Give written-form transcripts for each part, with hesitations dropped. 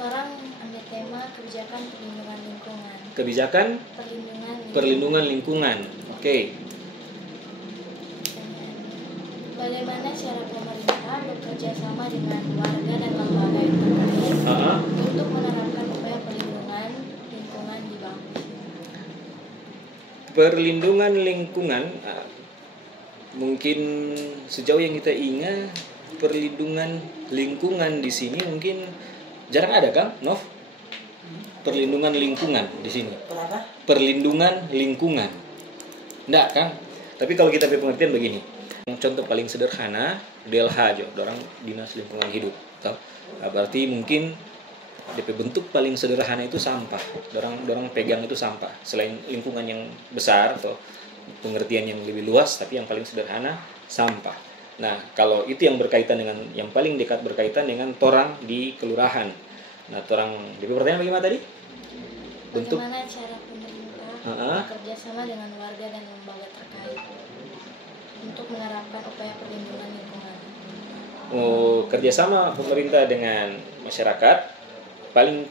Orang ambil tema kebijakan perlindungan lingkungan. Kebijakan perlindungan lingkungan. Oke. Bagaimana cara pemerintah bekerja sama dengan warga dan lembaga yang terkait untuk menerapkan upaya perlindungan lingkungan di Bangka? Perlindungan lingkungan, mungkin sejauh yang kita ingat, perlindungan lingkungan di sini mungkin jarang ada, Kang Nov. Perlindungan lingkungan di sini. Kenapa? Perlindungan lingkungan. Enggak, Kang. Tapi kalau kita pengertian begini. Contoh paling sederhana, DLH aja, orang Dinas Lingkungan Hidup. Berarti mungkin DP bentuk paling sederhana itu sampah. Dorang pegang itu sampah. Selain lingkungan yang besar atau pengertian yang lebih luas, tapi yang paling sederhana sampah. Nah, kalau itu yang berkaitan dengan yang paling dekat berkaitan dengan torang di kelurahan. Nah, torang DP pertanyaan bagaimana tadi? Bentuk bagaimana cara pemerintah bekerja sama dengan warga dan lembaga terkait untuk menerapkan upaya perlindungan lingkungan? Kerjasama pemerintah dengan masyarakat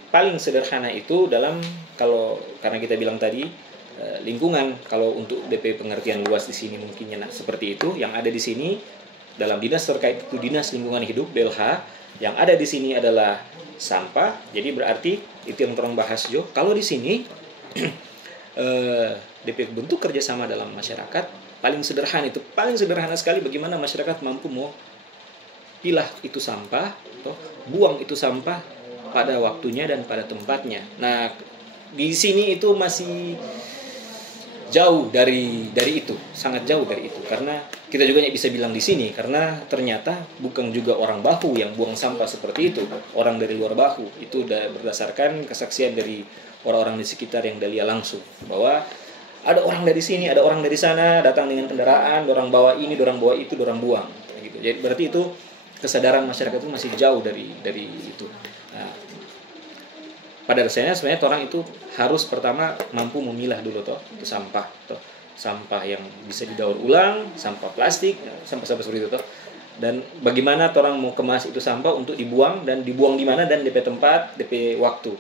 paling sederhana itu dalam, kalau karena kita bilang tadi lingkungan, kalau untuk DP pengertian luas di sini mungkinnya seperti itu. Yang ada di sini dalam dinas terkait itu Dinas Lingkungan Hidup DLH, yang ada di sini adalah sampah. Jadi berarti itu yang terang bahas Jo. Kalau di sini DP bentuk kerjasama dalam masyarakat paling sederhana sekali, bagaimana masyarakat mampu mau pilah itu sampah, buang itu sampah pada waktunya dan pada tempatnya. Nah, di sini itu masih jauh dari itu, sangat jauh dari itu, karena kita juga bisa bilang di sini karena ternyata bukan juga orang Bahu yang buang sampah seperti itu, orang dari luar Bahu. Itu berdasarkan kesaksian dari orang-orang di sekitar yang Dalia langsung, bahwa ada orang dari sini, ada orang dari sana datang dengan kendaraan, orang bawa ini, orang bawa itu, orang buang gitu. Jadi berarti itu kesadaran masyarakat itu masih jauh dari itu. Nah, pada dasarnya sebenarnya orang itu harus pertama mampu memilah dulu itu sampah yang bisa didaur ulang, sampah plastik, sampah-sampah seperti itu dan bagaimana orang mau kemas itu sampah untuk dibuang, dan dibuang di mana dan DP tempat, DP waktu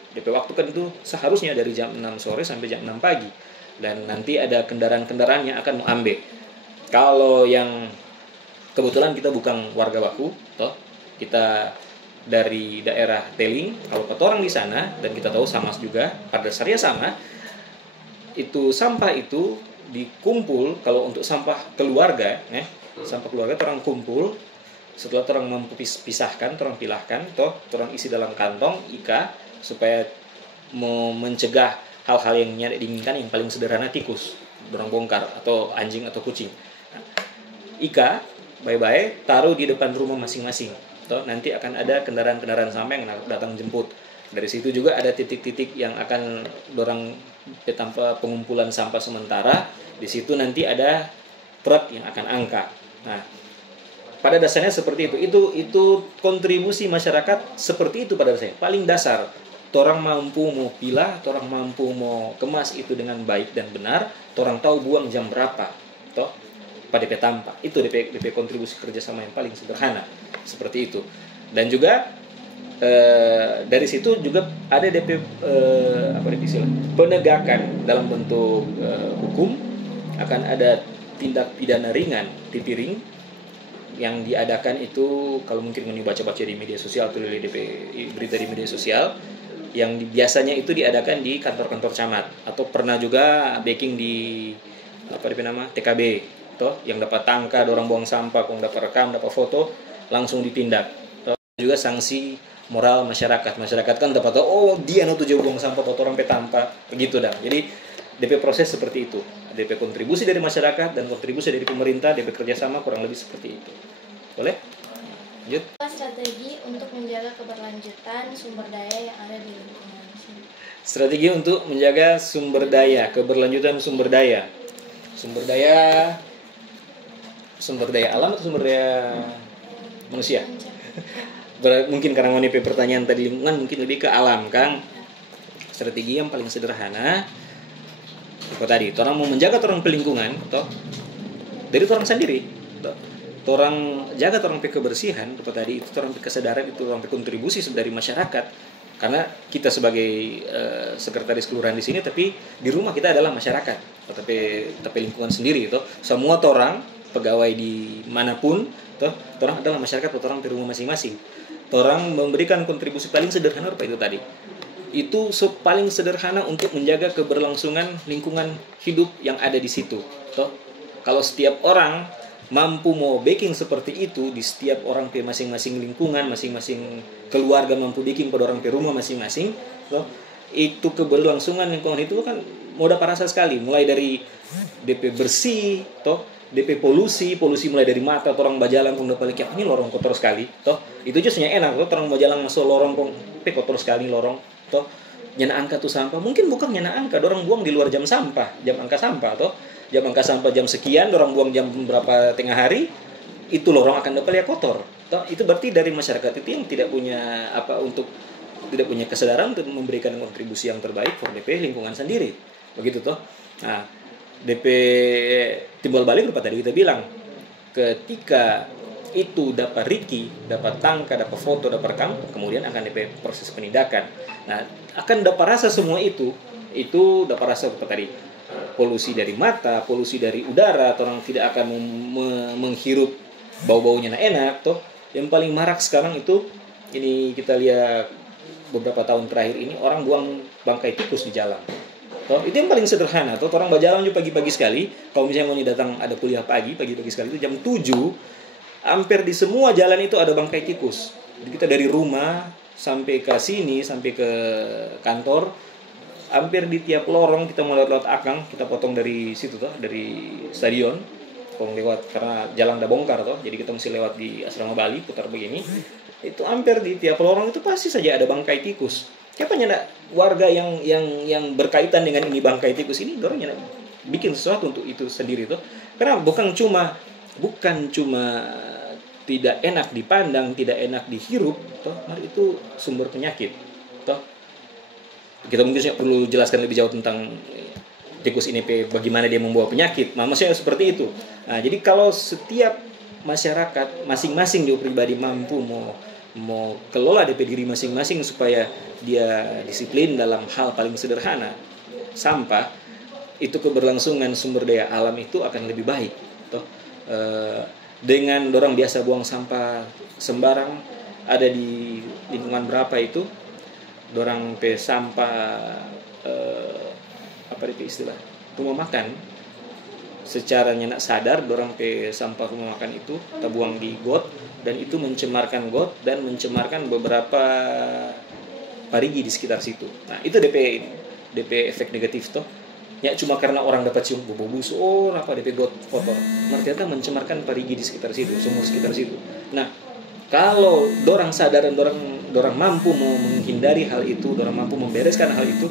kan itu seharusnya dari jam 6 sore sampai jam 6 pagi, dan nanti ada kendaraan-kendaraan yang akan mengambil. Kalau yang kebetulan kita bukan warga Baku, kita dari daerah Teling, kalau orang di sana dan kita tahu sama juga, pada dasarnya sama, itu sampah itu dikumpul. Kalau untuk sampah keluarga, sampah keluarga orang kumpul, setelah orang mempisahkan, orang pilahkan, orang isi dalam kantong IKA supaya mencegah hal-hal yang tidak diinginkan. Yang paling sederhana tikus, orang bongkar, atau anjing atau kucing. IKA bye-bye taruh di depan rumah masing-masing. Nanti akan ada kendaraan-kendaraan sampah yang datang jemput. Dari situ juga ada titik-titik yang akan dorang tanpa pengumpulan sampah sementara. Di situ nanti ada truk yang akan angkat. Nah, pada dasarnya seperti itu. Itu kontribusi masyarakat seperti itu pada dasarnya. Paling dasar, orang mampu mau pilah, orang mampu mau kemas itu dengan baik dan benar, orang tahu buang jam berapa, pada DP tanpa. Itu DP kontribusi kerjasama yang paling sederhana seperti itu. Dan juga dari situ juga ada DP penegakan dalam bentuk hukum. Akan ada tindak pidana ringan tipiring yang diadakan itu, kalau mungkin baca-baca di media sosial atau DP berita di media sosial, yang biasanya itu diadakan di kantor-kantor camat, atau pernah juga backing di TKB, yang dapat tangka, orang buang sampah, kalau dapat rekam, dapat foto, langsung ditindak. Juga sanksi moral masyarakat kan dapat tahu, dia tuh buang sampah atau orang petampa, begitu dah. Jadi DP proses seperti itu, DP kontribusi dari masyarakat dan kontribusi dari pemerintah, DP kerjasama kurang lebih seperti itu. Boleh? Lanjut. Strategi untuk menjaga keberlanjutan sumber daya yang ada di lingkungan. Strategi untuk menjaga sumber daya, keberlanjutan sumber daya. Sumber daya alam atau sumber daya manusia? Mungkin karena menipis pertanyaan tadi lingkungan, mungkin lebih ke alam, Kang. Strategi yang paling sederhana itu tadi, orang mau menjaga orang pelingkungan, dari orang sendiri, orang jaga orang kebersihan, tadi itu orang kesadaran, itu orang kontribusi dari masyarakat. Karena kita sebagai sekretaris kelurahan di sini, tapi di rumah kita adalah masyarakat, tapi lingkungan sendiri itu. Semua orang pegawai di manapun, toh, orang adalah masyarakat, orang di rumah masing-masing. Orang memberikan kontribusi paling sederhana apa itu tadi? Itu paling sederhana untuk menjaga keberlangsungan lingkungan hidup yang ada di situ. Toh, kalau setiap orang mampu mau baking seperti itu di setiap orang ke masing-masing lingkungan, masing-masing keluarga mampu baking pada orang ke rumah masing-masing, loh, itu keberlangsungan lingkungan itu kan mau dapat rasa sekali, mulai dari DP bersih, toh DP polusi mulai dari mata, orang bajalan pun dapat lihat ini lorong kotor sekali, toh itu justru enak, toh orang bajalan masuk lorong pun kotor sekali lorong, toh nyana angka tuh sampah, mungkin bukan nyana angka, orang buang di luar jam angka sampah, toh jam angka sampah jam sekian, orang buang jam berapa tengah hari, itu lorong akan dapat lihat kotor. Toh, itu berarti dari masyarakat itu yang tidak punya tidak punya kesadaran untuk memberikan kontribusi yang terbaik for DP lingkungan sendiri. Begitu toh. Nah, DP timbal balik seperti tadi kita bilang, ketika itu dapat riki, dapat tangka, dapat foto, dapat rekam, kemudian akan DP proses penindakan. Nah, akan dapat rasa semua itu dapat rasa seperti tadi. Polusi dari mata, polusi dari udara, orang tidak akan menghirup bau-baunya enak toh. Yang paling marak sekarang itu, ini kita lihat beberapa tahun terakhir ini, orang buang bangkai tikus di jalan. Toh, itu yang paling sederhana toh, orang berjalan juga pagi-pagi sekali. Kalau misalnya mau datang ada kuliah pagi-pagi sekali itu jam 7, hampir di semua jalan itu ada bangkai tikus. Jadi kita dari rumah sampai ke sini, sampai ke kantor, hampir di tiap lorong kita mau lewat akang, kita potong dari situ toh, dari stadion, kalau lewat karena jalan udah bongkar toh, jadi kita mesti lewat di asrama Bali, putar begini. Itu hampir di tiap lorong itu pasti saja ada bangkai tikus. Siapa nyana warga yang berkaitan dengan ini bangkai tikus ini, dorong nyana bikin sesuatu untuk itu sendiri toh. Karena bukan cuma tidak enak dipandang, tidak enak dihirup toh, mari itu sumber penyakit toh. Kita mungkin perlu jelaskan lebih jauh tentang tikus ini bagaimana dia membawa penyakit. Nah, maksudnya seperti itu. Nah, jadi kalau setiap masyarakat masing-masing dia pribadi mampu mau kelola DP diri masing-masing supaya dia disiplin dalam hal paling sederhana, sampah, itu keberlangsungan sumber daya alam itu akan lebih baik. Toh, dengan dorang biasa buang sampah sembarang, ada di lingkungan berapa itu, dorang pe sampah apa itu istilah rumah makan, secara nyenak sadar dorang pe sampah rumah makan itu kita buang di got, dan itu mencemarkan got dan mencemarkan beberapa parigi di sekitar situ. Nah, itu DP efek negatif toh. Ya cuma karena orang dapat cium bau busuk, apa DP got kotor, ternyata mencemarkan parigi di sekitar situ, sumur sekitar situ. Nah, kalau dorang sadar dan dorang mampu menghindari hal itu, dorang mampu membereskan hal itu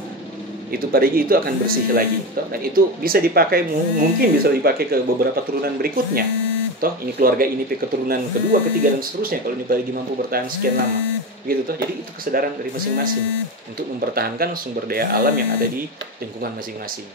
parigi itu akan bersih lagi toh. Dan itu bisa dipakai, mungkin bisa dipakai ke beberapa turunan berikutnya toh. Ini keluarga ini keturunan kedua, ketiga dan seterusnya kalau ini parigi mampu bertahan sekian lama gitu toh. Jadi itu kesadaran dari masing-masing untuk mempertahankan sumber daya alam yang ada di lingkungan masing-masing.